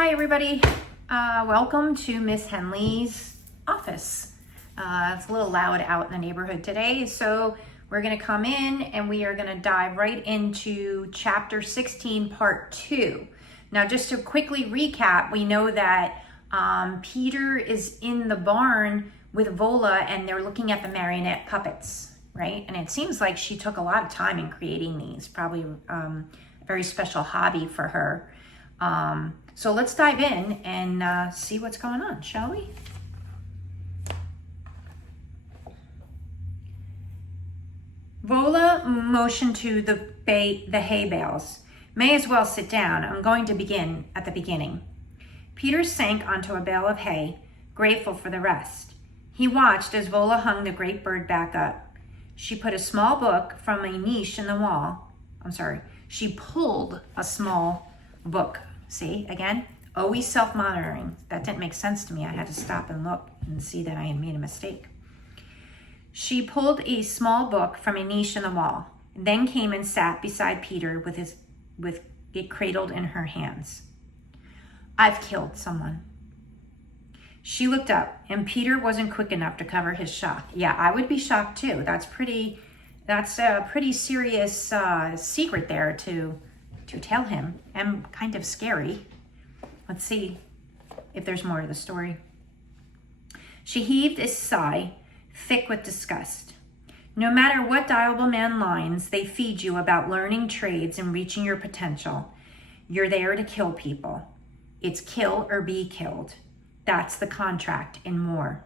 Hi everybody, welcome to Miss Henley's office. It's a little loud out in the neighborhood today, so we're going to come in and we are going to dive right into chapter 16 part 2. Now just to quickly recap, we know that Peter is in the barn with Vola and they're looking at the marionette puppets, right? And it seems like she took a lot of time in creating these, probably a very special hobby for her. So let's dive in and see what's going on, shall we? Vola motioned to the hay bales. May as well sit down. I'm going to begin at the beginning. Peter sank onto a bale of hay, grateful for the rest. He watched as Vola hung the great bird back up. She put a small book from a niche in the wall. She pulled a small book. See, again, always self-monitoring. That didn't make sense to me. I had to stop and look and see that I had made a mistake. She pulled a small book from a niche in the wall, then came and sat beside Peter with it cradled in her hands. I've killed someone. She looked up, and Peter wasn't quick enough to cover his shock. Yeah, I would be shocked too. That's a pretty serious secret there to tell him, and kind of scary. Let's see if there's more to the story. She heaved a sigh, thick with disgust. No matter what Diablo-Man lines they feed you about learning trades and reaching your potential, you're there to kill people. It's kill or be killed. That's the contract in war.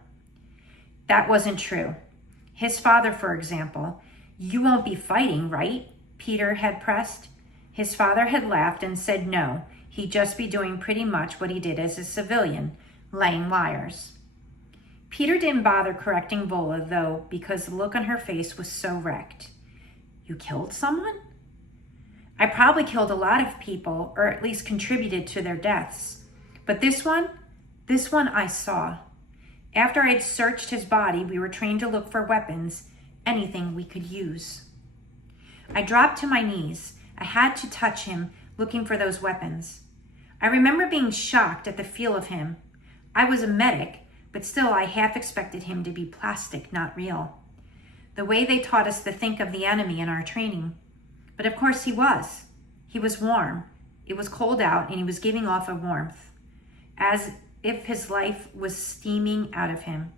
That wasn't true. His father, for example, you won't be fighting, right? Peter had pressed. His father had laughed and said no, he'd just be doing pretty much what he did as a civilian, laying wires. Peter didn't bother correcting Vola, though, because the look on her face was so wrecked. You killed someone? I probably killed a lot of people, or at least contributed to their deaths. But this one I saw. After I'd searched his body, we were trained to look for weapons, anything we could use. I dropped to my knees. I had to touch him, looking for those weapons. I remember being shocked at the feel of him. I was a medic, but still I half expected him to be plastic, not real. The way they taught us to think of the enemy in our training. But of course he was. He was warm. It was cold out and he was giving off a warmth, as if his life was steaming out of him.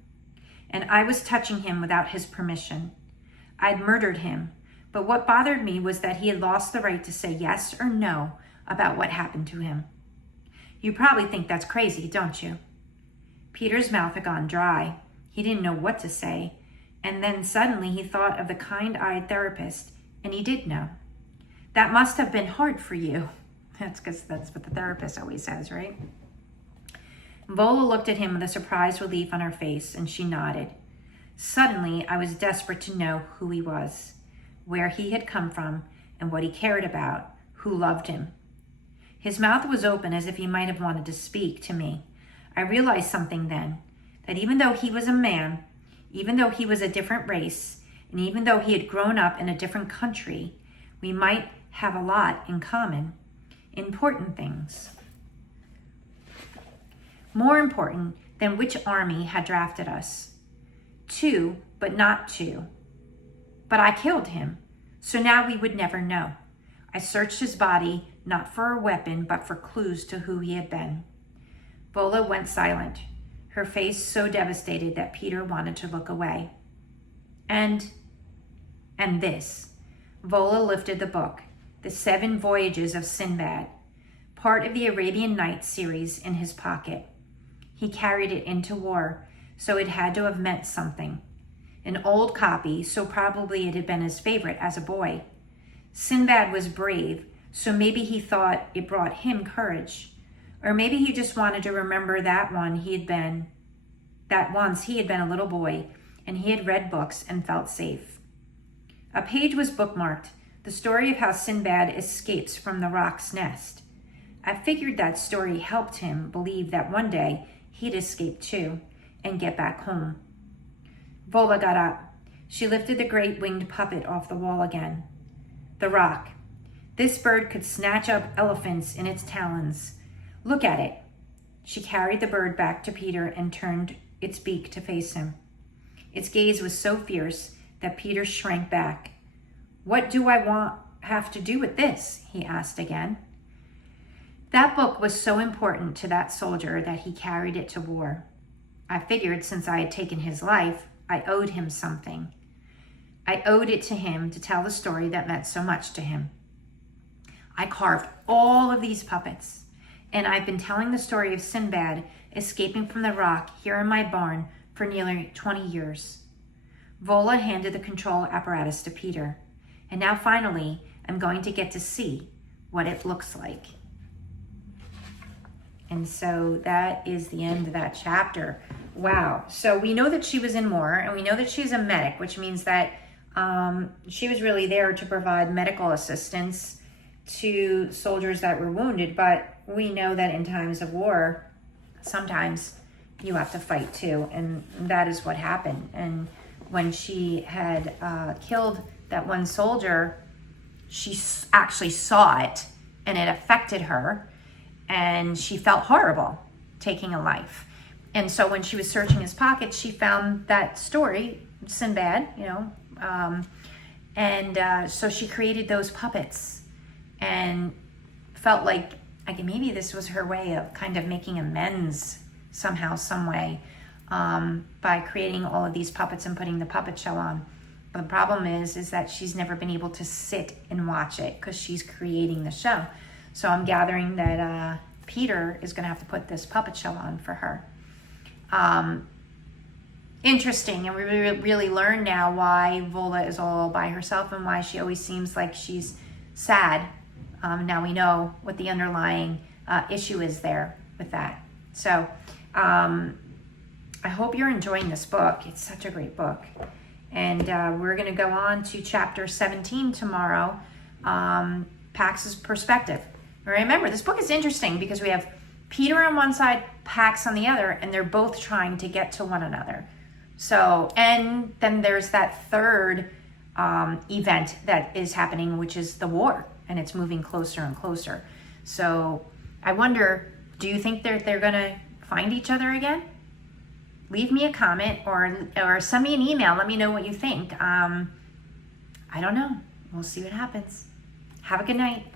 And I was touching him without his permission. I'd murdered him. But what bothered me was that he had lost the right to say yes or no about what happened to him. You probably think that's crazy, don't you? Peter's mouth had gone dry. He didn't know what to say. And then suddenly he thought of the kind-eyed therapist, and he did know. That must have been hard for you. That's because that's what the therapist always says, right? Vola looked at him with a surprised relief on her face, and she nodded. Suddenly, I was desperate to know who he was, where he had come from, and what he cared about, who loved him. His mouth was open as if he might have wanted to speak to me. I realized something then, that even though he was a man, even though he was a different race, and even though he had grown up in a different country, we might have a lot in common. Important things. More important than which army had drafted us. 2, but not 2. But I killed him, so now we would never know. I searched his body, not for a weapon, but for clues to who he had been. Vola went silent, her face so devastated that Peter wanted to look away. And this. Vola lifted the book, The 7 Voyages of Sinbad, part of the Arabian Nights series, in his pocket. He carried it into war, so it had to have meant something. An old copy, so probably it had been his favorite as a boy. Sinbad was brave, so maybe he thought it brought him courage. Or maybe he just wanted to remember that once he had been a little boy and he had read books and felt safe. A page was bookmarked, the story of how Sinbad escapes from the rock's nest. I figured that story helped him believe that one day he'd escape too and get back home. Vola got up. She lifted the great winged puppet off the wall again. The rock. This bird could snatch up elephants in its talons. Look at it. She carried the bird back to Peter and turned its beak to face him. Its gaze was so fierce that Peter shrank back. "What do I have to do with this?" he asked again. That book was so important to that soldier that he carried it to war. I figured since I had taken his life, I owed him something. I owed it to him to tell the story that meant so much to him. I carved all of these puppets, and I've been telling the story of Sinbad escaping from the rock here in my barn for nearly 20 years. Vola handed the control apparatus to Peter, and now finally I'm going to get to see what it looks like. And so that is the end of that chapter. Wow. So we know that she was in war, and we know that she's a medic, which means that she was really there to provide medical assistance to soldiers that were wounded. But we know that in times of war, sometimes you have to fight too. And that is what happened. And when she had killed that one soldier, she actually saw it, and it affected her. And she felt horrible taking a life. And so when she was searching his pockets, she found that story, Sinbad, so she created those puppets and felt like maybe this was her way of kind of making amends somehow, some way, by creating all of these puppets and putting the puppet show on. But the problem is that she's never been able to sit and watch it because she's creating the show. So I'm gathering that Peter is going to have to put this puppet show on for her. Interesting, and we really learn now why Vola is all by herself and why she always seems like she's sad. Now we know what the underlying issue is there with that. So I hope you're enjoying this book. It's such a great book. And we're going to go on to chapter 17 tomorrow, Pax's perspective. Remember, this book is interesting because we have Peter on one side, Pax on the other, and they're both trying to get to one another. So, and then there's that third event that is happening, which is the war, and it's moving closer and closer. So I wonder, do you think they're going to find each other again? Leave me a comment or send me an email. Let me know what you think. I don't know. We'll see what happens. Have a good night.